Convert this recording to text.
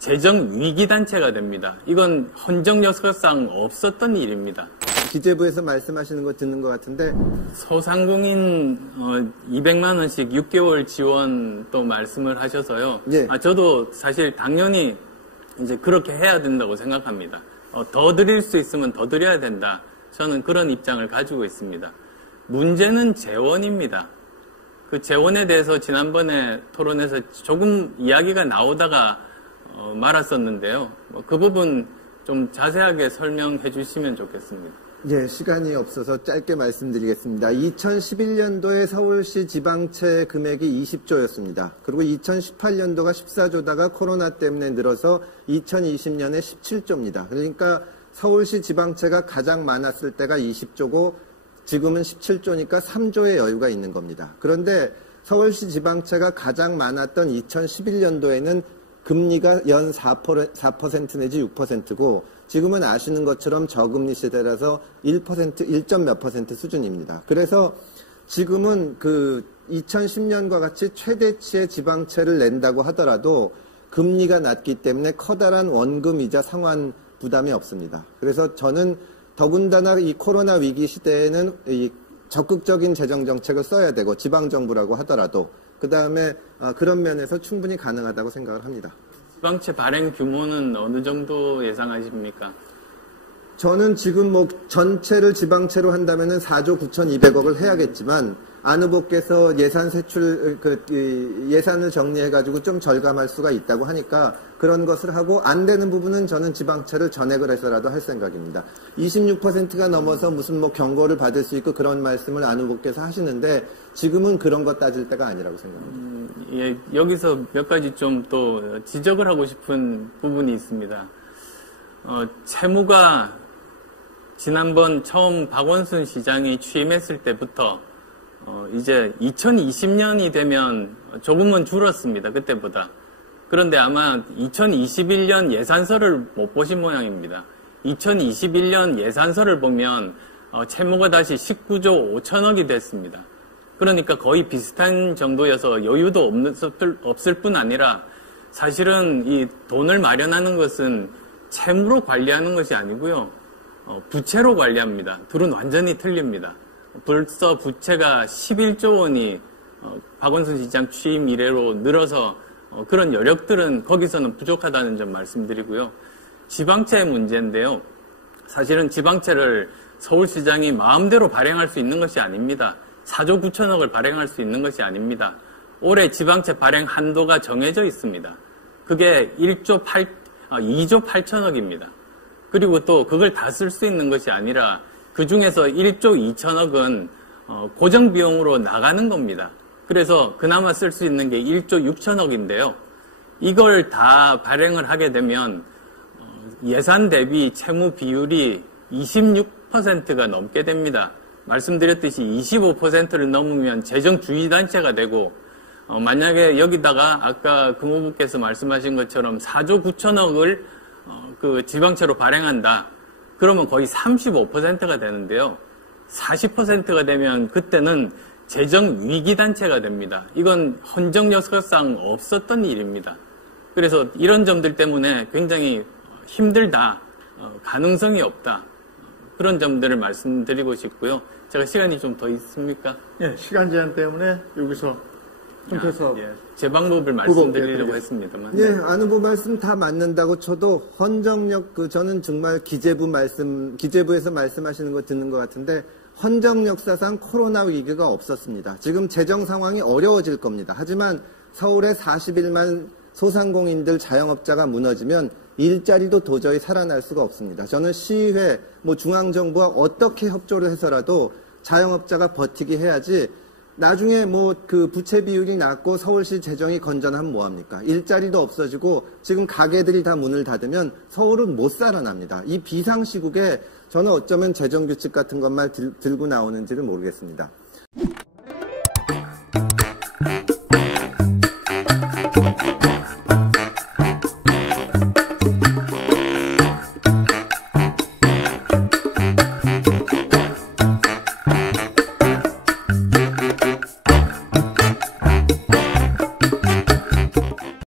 재정 위기 단체가 됩니다. 이건 헌정 역사상 없었던 일입니다. 기재부에서 말씀하시는 거 듣는 것 같은데 소상공인 200만 원씩 6개월 지원 또 말씀을 하셔서요. 예. 저도 사실 당연히 이제 그렇게 해야 된다고 생각합니다. 더 드릴 수 있으면 더 드려야 된다. 저는 그런 입장을 가지고 있습니다. 문제는 재원입니다. 그 재원에 대해서 지난번에 토론에서 조금 이야기가 나오다가 말았었는데요. 그 부분 좀 자세하게 설명해 주시면 좋겠습니다. 예, 시간이 없어서 짧게 말씀드리겠습니다. 2011년도에 서울시 지방채 금액이 20조였습니다. 그리고 2018년도가 14조다가 코로나 때문에 늘어서 2020년에 17조입니다. 그러니까 서울시 지방채가 가장 많았을 때가 20조고 지금은 17조니까 3조의 여유가 있는 겁니다. 그런데 서울시 지방채가 가장 많았던 2011년도에는 금리가 연 4% 내지 6%고 지금은 아시는 것처럼 저금리 시대라서 1점 몇 퍼센트 수준입니다. 그래서 지금은 그 2010년과 같이 최대치의 지방채를 낸다고 하더라도 금리가 낮기 때문에 커다란 원금이자 상환 부담이 없습니다. 그래서 저는 더군다나 이 코로나 위기 시대에는 이 적극적인 재정 정책을 써야 되고 지방정부라고 하더라도 그 다음에 그런 면에서 충분히 가능하다고 생각을 합니다. 지방채 발행 규모는 어느 정도 예상하십니까? 저는 지금 뭐 전체를 지방채로 한다면은 4조 9,200억을 해야겠지만 안 후보께서 예산 세출 예산을 정리해가지고 좀 절감할 수가 있다고 하니까 그런 것을 하고 안 되는 부분은 저는 지방채를 전액을 해서라도 할 생각입니다. 26%가 넘어서 무슨 뭐 경고를 받을 수 있고 그런 말씀을 안 후보께서 하시는데 지금은 그런 거 따질 때가 아니라고 생각합니다. 예, 여기서 몇 가지 좀 또 지적을 하고 싶은 부분이 있습니다. 채무가 지난번 처음 박원순 시장이 취임했을 때부터 이제 2020년이 되면 조금은 줄었습니다. 그때보다. 그런데 아마 2021년 예산서를 못 보신 모양입니다. 2021년 예산서를 보면 채무가 다시 19조 5천억이 됐습니다. 그러니까 거의 비슷한 정도여서 여유도 없을 뿐 아니라 사실은 이 돈을 마련하는 것은 채무로 관리하는 것이 아니고요. 부채로 관리합니다. 둘은 완전히 틀립니다. 벌써 부채가 11조 원이 박원순 시장 취임 이래로 늘어서 그런 여력들은 거기서는 부족하다는 점 말씀드리고요. 지방채 문제인데요. 사실은 지방채를 서울시장이 마음대로 발행할 수 있는 것이 아닙니다. 4조 9천억을 발행할 수 있는 것이 아닙니다. 올해 지방채 발행 한도가 정해져 있습니다. 그게 2조 8천억입니다. 그리고 또 그걸 다 쓸 수 있는 것이 아니라 그 중에서 1조 2천억은 고정비용으로 나가는 겁니다. 그래서 그나마 쓸 수 있는 게 1조 6천억인데요. 이걸 다 발행을 하게 되면 예산 대비 채무 비율이 26%가 넘게 됩니다. 말씀드렸듯이 25%를 넘으면 재정주의단체가 되고 만약에 여기다가 아까 금호부께서 말씀하신 것처럼 4조 9천억을 그 지방채로 발행한다. 그러면 거의 35%가 되는데요. 40%가 되면 그때는 재정 위기 단체가 됩니다. 이건 헌정 역사상 없었던 일입니다. 그래서 이런 점들 때문에 굉장히 힘들다, 가능성이 없다. 그런 점들을 말씀드리고 싶고요. 제가 시간이 좀 더 있습니까? 예, 시간 제한 때문에 여기서 홍태섭 제 방법을 말씀드리려고 했습니다만. 예, 안 후보 말씀 다 맞는다고 쳐도 헌정력 저는 정말 기재부에서 말씀하시는 거 듣는 것 같은데 헌정 역사상 코로나 위기가 없었습니다. 지금 재정 상황이 어려워질 겁니다. 하지만 서울의 41만 소상공인들 자영업자가 무너지면 일자리도 도저히 살아날 수가 없습니다. 저는 시의회, 중앙정부와 어떻게 협조를 해서라도 자영업자가 버티게 해야지 나중에 부채 비율이 낮고 서울시 재정이 건전하면 뭐합니까? 일자리도 없어지고 지금 가게들이 다 문을 닫으면 서울은 못 살아납니다. 이 비상시국에 저는 어쩌면 재정규칙 같은 것만 들고 나오는지를 모르겠습니다.